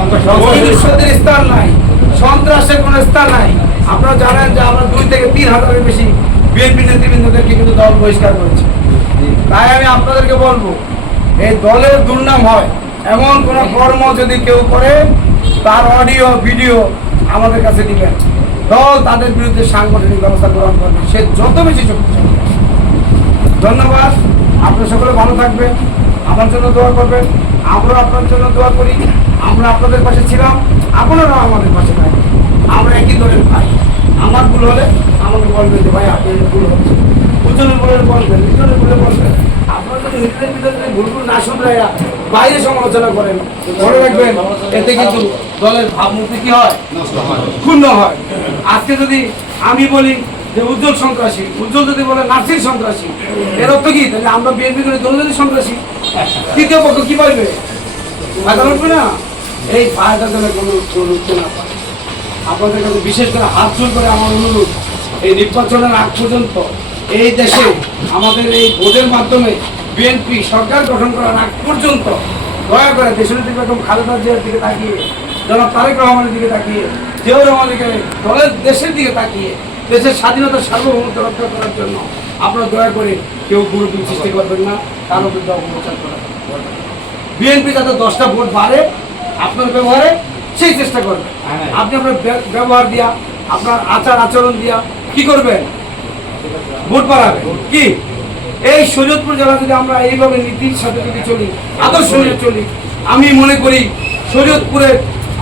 অবিশ্বাসের স্থান নাই, সন্ত্রাসের কোনো স্থান নাই। আপনারা জানেন যে আমরা 2 থেকে 3 হাজারের বেশি বিএনপি নেতৃবৃন্দদেরকে কিন্তু দল বহিষ্কার করেছে। তাই আমি আপনাদেরকে বলবো, এই দলের দুর্নাম হয় এমন কোন কর্ম যদি কেউ করে, তার অডিও ভিডিও আমাদের কাছে দিবেন। দল তাদের বিরুদ্ধে সাংগঠনিক ব্যবস্থা গ্রহণ করবে, সে যত বেশি শক্তিশালী। ধন্যবাদ। আপনারা সকলে ভালো থাকবেন, আমার জন্য দোয়া করবেন, আমরা আপনার জন্য দোয়া করি। আমরা আপনাদের পাশে ছিলাম, আপনারাও আমাদের পাশে থাকবেন। আমরা একই দলের ভাই। আমার ভুল হলে আমাকে বলবেন যে ভাই আপনি ভুল হচ্ছে, উজ্জ্বলের ভুলের বলবেন, উজ্জ্বলের ভুলে বলবেন। আপনারা যদি নিজেদের ভিতরে ভুল না শুধরাইয়া বাইরে সমালোচনা করেন, মনে রাখবেন এতে কিন্তু দলের ভাবমূর্তি কি হয়, ক্ষুণ্ণ হয়। আজকে যদি আমি বলি যে উজ্জ্বল সন্ত্রাসী, উজ্জ্বল যদি বলে নাসির সন্ত্রাসী, এর অর্থ কি? তাহলে আমরা বিএনপি করে দলজনই সন্ত্রাসী। তৃতীয় পক্ষ কি বলবে? ফায়দা উঠবে না। এই ফায়দা যেন কোনো উঠতে না পারে। আপনাদের কাছে বিশেষ করে হাত জোর করে আমার অনুরোধ, এই নির্বাচনের আগ পর্যন্ত এই দেশে আমাদের এই ভোটের মাধ্যমে বিএনপি সরকার গঠন করার আগ পর্যন্ত দয়া করে দেশনেত্রী বেগম খালেদা জিয়ার দিকে তাকিয়ে, জনাব তারেক রহমানের দিকে তাকিয়ে, জিয়াউর রহমানের দিকে, দলের দেশের দিকে তাকিয়ে দেশের স্বাধীনতার সার্বভৌমত্ব রক্ষা করার জন্য আপনারা দয়া করে কেউ গুরুত্ব সৃষ্টি করবেন না, কারো বিরুদ্ধে অপপ্রচার করা। বিএনপি যাতে 10টা ভোট বাড়ে আপনার ব্যবহারে, সেই চেষ্টা করবেন। আপনি আপনার ব্যবহার দিয়া, আপনার আচার আচরণ দিয়া কি করবেন? ভোট বাড়াবেন। কি এই শরীয়তপুর জেলা যদি আমরা এইভাবে নীতির সাথে যদি চলি, আদর্শ নিয়ে চলি, আমি মনে করি শরীয়তপুরে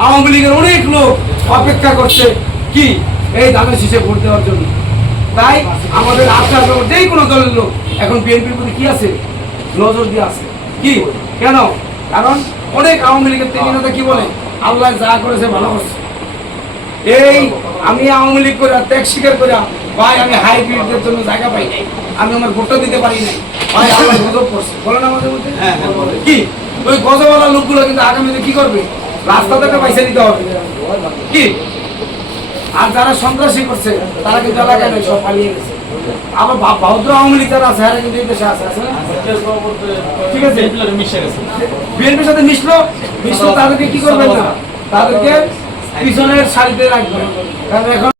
আওয়ামী লীগের অনেক লোক অপেক্ষা করছে কি এই ধানের শীষে ভোট দেওয়ার জন্য। তাই আমাদের আচার যেই কোনো দলের লোক এখন বিএনপির প্রতি কি আছে, নজর দিয়ে আছে। কি কেন? কারণ অনেক আওয়ামী লীগের নেতা কি বলে, আল্লাহ যা করেছে ভালো করছে। এই আমি আওয়ামী লীগ করে ত্যাগ স্বীকার করে ভাই আমি হাইব্রিডদের জন্য জায়গা পাই নাই, আমি আমার ভোটটা দিতে পারি নাই, ভাই আমার গজব করছে, বলেন আমাদের মধ্যে কি? ওই গজবওয়ালা লোকগুলো কিন্তু আগামীতে কি করবে? রাস্তা থেকে পয়সা দিতে হবে। কি আর যারা সন্ত্রাসী করছে তারা কিন্তু এলাকায় নেই, সব পালিয়ে গেছে। আবার ভদ্র আওয়ামী লীগ যারা আছে, কিন্তু এই দেশে আছে না, ঠিক আছে, বিএনপির সাথে মিশলো, তাদেরকে কি করবেন না, তাদেরকে পিছনের সারিতে রাখবেন। কারণ এখন